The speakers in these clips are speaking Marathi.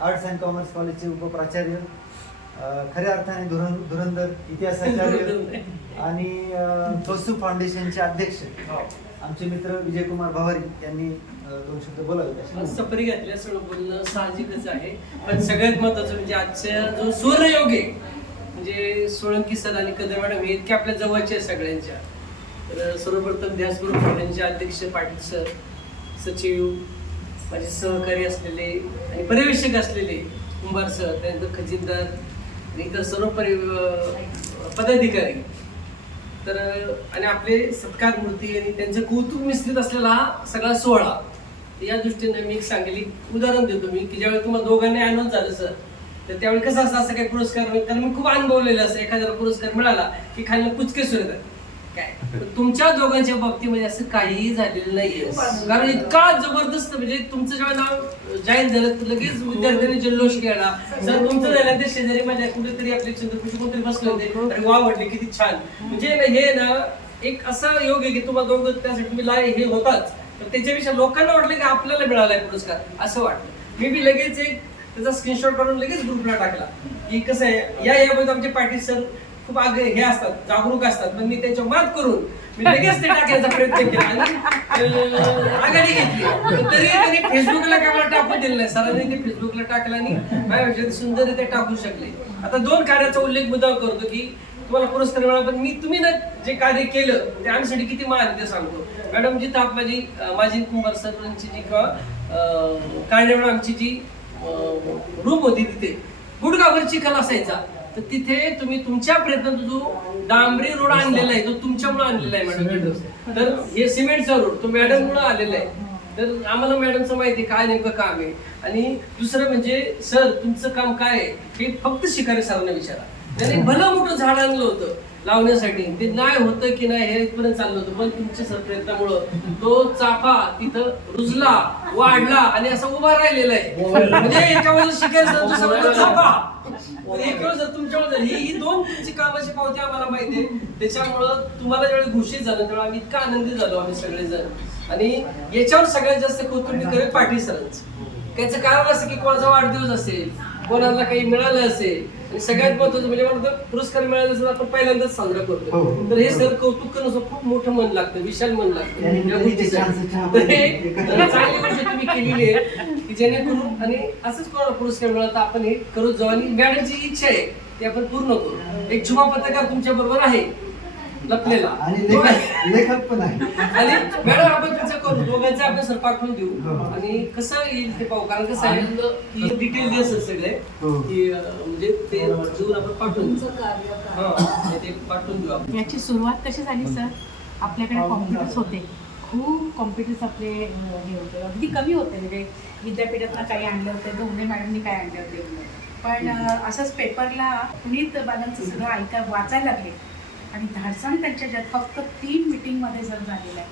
आर्ट्स अँड कॉमर्स कॉलेजचे उपप्राचार्य, खऱ्या अर्थाने धुरंधर इतिहासाचार्य आणि कौस्तुभ फाउंडेशनचे अध्यक्ष आमचे मित्र विजयकुमार भावारी यांनी 2 शब्द बोलावे. सफरी घातल्या सगळं बोलणं साहजिकच आहे, पण सगळ्यात महत्वाचं म्हणजे आजच्या जो सुवर्णयोग आहे म्हणजे सोळंकी सर आणि कदम मॅडम हे इतके आपल्या जवळचे आहे सगळ्यांच्या. तर सर्वप्रथम ध्यासपूर फाउंडेशनचे अध्यक्ष पाटील सर, सचिव, माझे सहकारी असलेले आणि पर्यवेक्षक असलेले कुंभार सर, त्यानंतर खजिनदार आणि इतर सर्व पदाधिकारी, तर आणि आपले सत्कार मूर्ती आणि त्यांचं कौतुक मिश्रित असलेला हा सगळा सोहळा. या दृष्टीने मी एक सांगेल उदाहरण देतो मी की ज्यावेळी तुम्हाला दोघांनी अनुभव झालं सर, तर त्यावेळी कसं असं असं काही पुरस्कार कारण मी खूप अनुभवलेलं असं एखाद्याला पुरस्कार मिळाला की खाली पुचके सुरू येतात काय. तुमच्या दोघांच्या बाबतीमध्ये असं काहीही झालेलं नाहीये, कारण इतका जबरदस्त म्हणजे तुमचं जेव्हा नाव जाहीर झालं तर लगेच विद्यार्थ्यांनी जल्लोष केला. जर तुमचं झालं ते शेजारी माझ्या कुठेतरी आपले चंद्रपूर कोणतरी बसले होते आणि वा वाटले किती छान. म्हणजे हे ना एक असा योग आहे की तुम्हाला दोघं त्यासाठी तुम्ही हे होताच, तर त्याच्यापेक्षा लोकांना वाटलं की आपल्याला मिळालाय पुरस्कार असं वाटलं. मी बी लगेच एक त्याचा स्क्रीनशॉट काढून लगेच ग्रुपला टाकला की कसं आहे याबद्दल आमचे पाटील सर खूप हे असतात, जागरूक असतात, पण मी त्याच्या मात करून मी लगेच ते टाकण्याचा प्रयत्न केला आणि आघाडी घेतली. तरी त्यांनी फेसबुकला काय मला टाकून दिलं नाही. सरांनी ते फेसबुकला टाकलं आणि माझ्या सुंदररित्या टाकू शकले. आता 2 कार्याचा उल्लेख मुद्दा करतो की तुम्हाला पुरस्कार मिळाला, पण तुम्ही ना जे कार्य केलं ते आमच्यासाठी किती महान ते सांगतो. मॅडम जिथं माझी कुंभार सरांची जी कार्यामुळे आमची जी रूम होती तिथे गुडगावर चिखल असायचा, तर तिथे तुम्ही तुमच्या प्रयत्नात जो डांबरी रोड आणलेला आहे तो तुमच्यामुळे आणलेला आहे मॅडम. तर हे सिमेंटचा रोड तो मॅडममुळे आलेला आहे. तर आम्हाला मॅडमचं माहिती काय नेमकं काम आहे. आणि दुसरं म्हणजे सर तुमचं काम काय आहे हे फक्त शिकारी सरांना विचारा. त्याने भलं मोठं झाड आणलं होतं लावण्यासाठी, ते नाही होतं की नाही हे इथपर्यंत चाललं होतं, पण तुमच्या प्रयत्नामुळं तो चाफा तिथं रुजला, वाढला आणि असा उभा राहिलेला आहे. म्हणजे एका शिकारी सर चाफा एक वेळ जर तुमच्यावर ही 2 तुमची कामाची पावती आम्हाला माहिती आहे. त्याच्यामुळं तुम्हाला ज्यावेळी घोषित झालं तेव्हा आम्ही इतका आनंदित झालो आम्ही सगळेजण. आणि याच्यावर सगळ्यात जास्त कौतुक मी करेल पाटील सरांचं. त्याचं कारण असं की कोणाचा वाढदिवस असेल, कोणाला काही मिळालं असेल, आणि सगळ्यात महत्वाचं म्हणजे मला पुरस्कार मिळाला असेल आपण पहिल्यांदाच साजरा करतो, तर हे सर कौतुक करणं खूप मोठं मन लागतं, विशाल मन लागतं. चांगली गोष्ट तुम्ही केलेली आहे की जेणेकरून आणि असंच कोणाला पुरस्कार मिळाला तर आपण हे करू जाऊ. आणि मॅडमची इच्छा आहे ती आपण पूर्ण करू. एक छुपा पत्रकार तुमच्या बरोबर आहे लपलेला आणि लेखक पण आहे. आणि मॅडम आपण तुमचं करू दोघांचं आपण सर पाठवून देऊ आणि कसं येईल ते पाहू. कारण कसं आहे डिटेल द्यायचं सगळे की म्हणजे ते देऊन आपण पाठवून देऊ. ते पाठवून देऊ आपण. याची सुरुवात कशी झाली सर, आपल्याकडे कॉम्प्युटर्स होते, खूप कॉम्प्युटर्स आपले हे होते, अगदी कमी होते. म्हणजे विद्यापीठातनं काही आणले होते, धोंडे मॅडमनी काय आणले होते, पण असंच पेपरला पुनीत बालांचं सगळं वाचायला लागले आणि धाडसाने त्यांच्या ज्यात फक्त 3 मीटिंगमध्ये जर झालेलं आहे.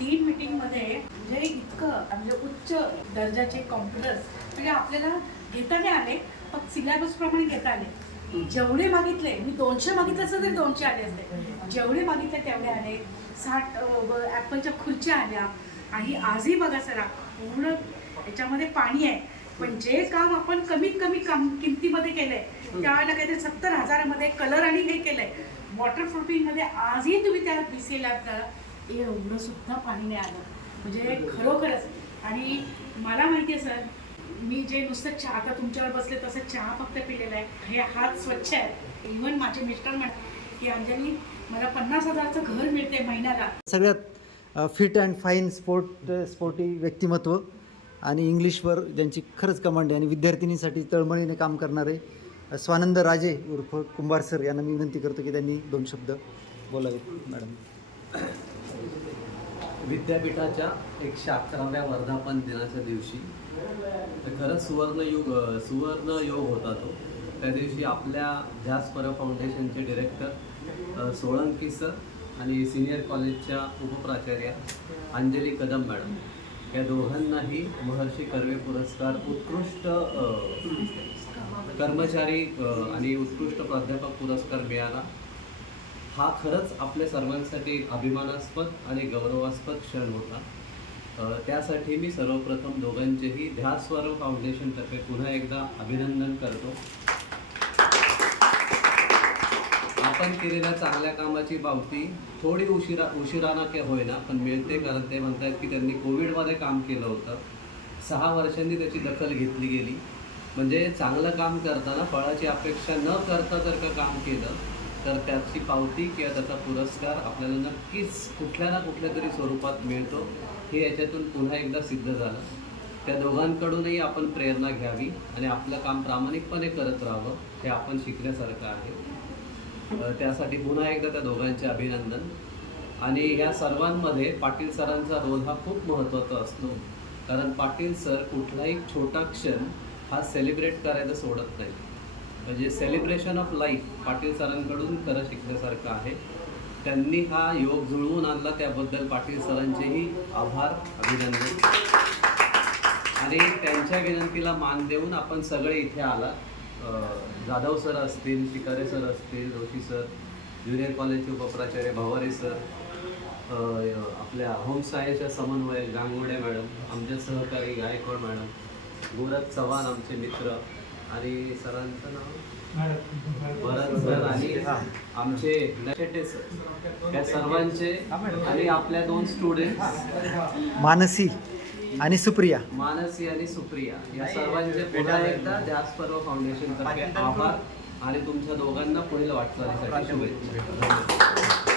3 मीटिंगमध्ये म्हणजे इतकं म्हणजे उच्च दर्जाचे कॉम्प्युटर्स म्हणजे आपल्याला घेता नाही आले, फक्त सिलेबसप्रमाणे घेता आले. जेवढे मागितले मी 200 मागितले असते तरी 200 आले असते. जेवढे मागितले तेवढे आले. 60 ॲपलच्या खुर्च्या आल्या. आणि आजही बघा सर पूर्ण याच्यामध्ये पाणी आहे, पण जे काम आपण कमीत कमी किमतीमध्ये केलंय त्यावेळेला काहीतरी 70,000मध्ये कलर आणि हे केलंय वॉटरप्रूफिंगमध्ये. आजही तुम्ही त्या BCA लॅबला एवढं सुद्धा पाणी नाही आलं. म्हणजे खरोखरच. आणि मला माहिती आहे सर, मी जे नुसतं चहा आता तुमच्यावर बसले तसं चहा फक्त पिलेला आहे, हे हात स्वच्छ आहे. इव्हन माझे मिस्टर म्हणतात की अंजली मला 50,000चं घर मिळते महिन्याला. सगळ्यात फिट अँड फाईन स्पोर्टी व्यक्तिमत्व आणि इंग्लिशवर ज्यांची खरंच कमांड आहे आणि विद्यार्थिनीसाठी तळमळीने काम करणारे स्वानंद राजे उर्फ कुंभार सर यांना मी विनंती करतो की त्यांनी 2 शब्द बोलावेत. मॅडम. विद्यापीठाच्या 111व्या वर्धापन दिनाच्या दिवशी तर खरंच सुवर्ण योग होता तो. त्या दिवशी आपल्या ध्यासपर फाउंडेशनचे डिरेक्टर सोळंकी सर आणि सिनियर कॉलेजच्या उपप्राचार्या अंजली कदम मॅडम या दोघांनाही महर्षी कर्वे पुरस्कार उत्कृष्ट कर्मचारी आणि उत्कृष्ट प्राध्यापक पुरस्कार मिळाला. हा खरंच आपल्या सर्वांसाठी अभिमानास्पद आणि गौरवास्पद क्षण होता. त्यासाठी मी सर्वप्रथम दोघांचेही ध्यास स्वरूप फाउंडेशनतर्फे पुन्हा एकदा अभिनंदन करतो. आपण केलेल्या चांगल्या कामाची पावती थोडी उशिरानं के होईना पण मिळते, कारण ते म्हणतात की त्यांनी कोविडमध्ये काम केलं होतं. 6 वर्षांनी त्याची दखल घेतली गेली. म्हणजे चांगलं काम करताना फळाची अपेक्षा न करता जर का काम केलं तर त्याची पावती किंवा त्याचा पुरस्कार आपल्याला नक्कीच कुठल्या ना कुठल्या तरी स्वरूपात मिळतो. हे याच्यातून पुन्हा एकदा सिद्ध झालं. त्या दोघांकडूनही आपण प्रेरणा घ्यावी आणि आपलं काम प्रामाणिकपणे करत राहावं, हे आपण शिकण्यासारखं आहे. त्यासाठी पुन्हा एकदा त्या दोघांचे अभिनंदन. आणि ह्या सर्वांमध्ये पाटील सरांचा रोल हा खूप महत्त्वाचा असतो, कारण पाटील सर कुठलाही छोटा क्षण हा सेलिब्रेट करायला सोडत नाही. म्हणजे सेलिब्रेशन ऑफ लाईफ पाटील सरांकडून खरं शिकण्यासारखं आहे. त्यांनी हा योग जुळवून आणला, त्याबद्दल पाटील सरांचेही आभार, अभिनंदन. आणि त्यांच्या विनंतीला मान देऊन आपण सगळे इथे आला. जाधव सर असतील, शिकारे सर असतील, जोशी सर, ज्युनियर कॉलेजचे उपप्राचार्य भवारी सर, आपल्या होम सायन्सच्या समन्वयक गांगुडे मॅडम, आमचे सहकारी गायकवाड मॅडम, गोरख चव्हाण आमचे मित्र, आणि सरांचं नाव भरत सर, आणि आमचे शेट्टे सर, या सर्वांचे, आणि आपल्या 2 स्टुडंट्स मानसी आणि सुप्रिया, मानसी आणि सुप्रिया, या सर्वांचे पुन्हा एकदा ध्यास पर्व फाउंडेशन तर्फे आभार आणि तुमच्या दोघांना पुढील वाटचालीसाठी शुभेच्छा.